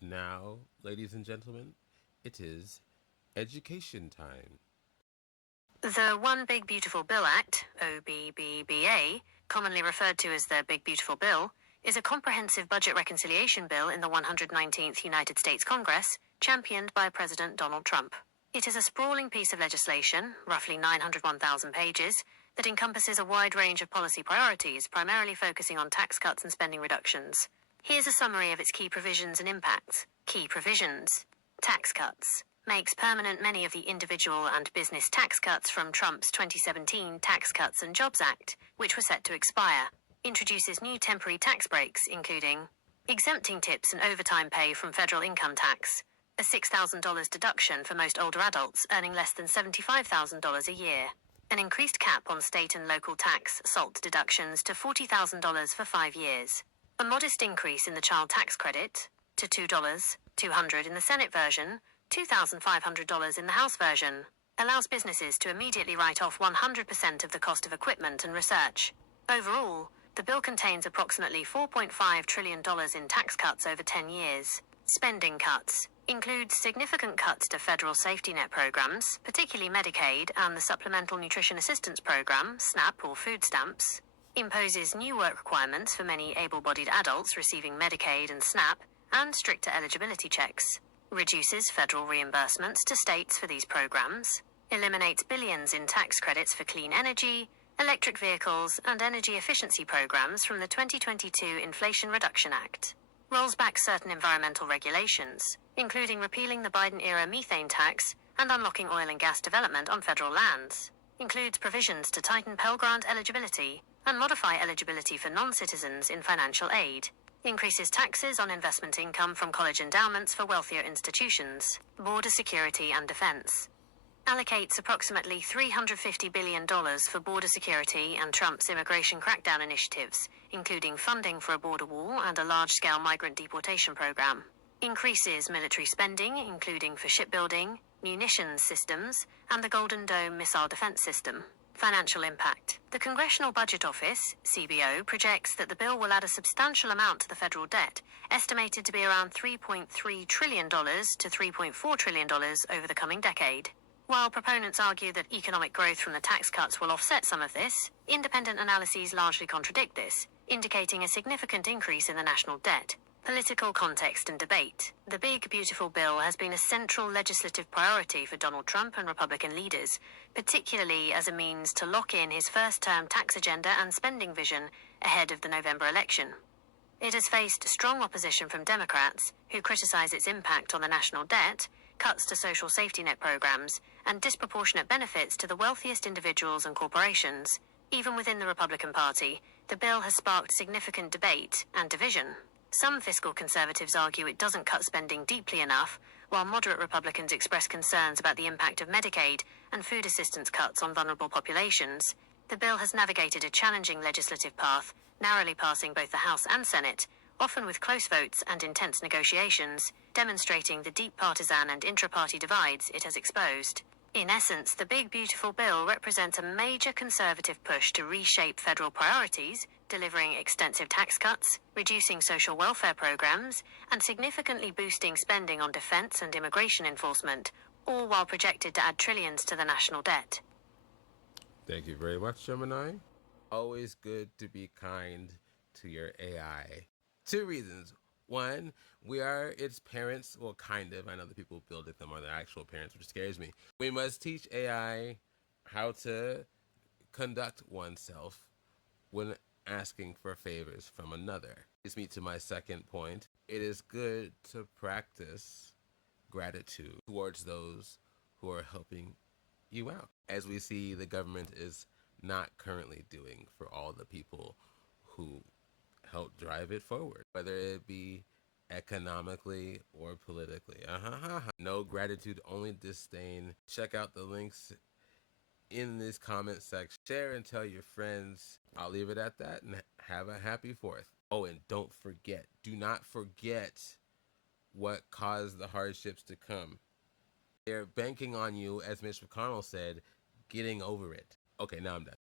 And now, ladies and gentlemen, it is education time. The One Big Beautiful Bill Act, OBBBA, commonly referred to as the Big Beautiful Bill, is a comprehensive budget reconciliation bill in the 119th United States Congress, championed by President Donald Trump. It is a sprawling piece of legislation, roughly 901,000 pages, that encompasses a wide range of policy priorities, primarily focusing on tax cuts and spending reductions. Here's a summary of its key provisions and impacts. Key provisions. Tax cuts. Makes permanent many of the individual and business tax cuts from Trump's 2017 Tax Cuts and Jobs Act, which were set to expire. Introduces new temporary tax breaks, including exempting tips and overtime pay from federal income tax, a $6,000 deduction for most older adults earning less than $75,000 a year, an increased cap on state and local tax SALT deductions to $40,000 for 5 years, a modest increase in the child tax credit to $200 in the Senate version, $2,500 in the House version, allows businesses to immediately write off 100% of the cost of equipment and research. Overall, the bill contains approximately $4.5 trillion in tax cuts over 10 years. Spending cuts includes significant cuts to federal safety net programs, particularly Medicaid and the Supplemental Nutrition Assistance Program, SNAP or food stamps, imposes new work requirements for many able-bodied adults receiving Medicaid and SNAP, and stricter eligibility checks, reduces federal reimbursements to states for these programs, eliminates billions in tax credits for clean energy, electric vehicles, and energy efficiency programs from the 2022 Inflation Reduction Act, rolls back certain environmental regulations, including repealing the Biden-era methane tax and unlocking oil and gas development on federal lands, includes provisions to tighten Pell Grant eligibility and modify eligibility for non-citizens in financial aid, increases taxes on investment income from college endowments for wealthier institutions, border security and defense, allocates approximately $350 billion for border security and Trump's immigration crackdown initiatives, including funding for a border wall and a large-scale migrant deportation program, increases military spending, including for shipbuilding, munitions systems, and the Golden Dome missile defense system. Financial impact. The Congressional Budget Office, CBO, projects that the bill will add a substantial amount to the federal debt, estimated to be around $3.3 trillion to $3.4 trillion over the coming decade. While proponents argue that economic growth from the tax cuts will offset some of this, independent analyses largely contradict this, indicating a significant increase in the national debt. Political context and debate. The Big Beautiful Bill has been a central legislative priority for Donald Trump and Republican leaders, particularly as a means to lock in his first-term tax agenda and spending vision ahead of the November election. It has faced strong opposition from Democrats, who criticize its impact on the national debt, cuts to social safety net programs, and disproportionate benefits to the wealthiest individuals and corporations. Even within the Republican Party, the bill has sparked significant debate and division. Some fiscal conservatives argue it doesn't cut spending deeply enough, while moderate Republicans express concerns about the impact of Medicaid and food assistance cuts on vulnerable populations. The bill has navigated a challenging legislative path, narrowly passing both the House and Senate, often with close votes and intense negotiations, demonstrating the deep partisan and intra-party divides it has exposed. In essence, the Big Beautiful Bill represents a major conservative push to reshape federal priorities, delivering extensive tax cuts, reducing social welfare programs, and significantly boosting spending on defense and immigration enforcement, all while projected to add trillions to the national debt. Thank you very much, Gemini. Always good to be kind to your AI. 2 reasons. 1, we are its parents. Well, kind of. I know the people who build it them are their actual parents, which scares me. We must teach AI how to conduct oneself when asking for favors from another. This leads me to my second point. It is good to practice gratitude towards those who are helping you out, as we see the government is not currently doing for all the people who help drive it forward, whether it be economically or politically. No gratitude, only disdain. Check out the links in this comment section. Share and tell your friends. I'll leave it at that and have a happy 4th. Oh, and don't forget, do not forget what caused the hardships to come. They're banking on you, as Mitch McConnell said, getting over it. Okay, now I'm done.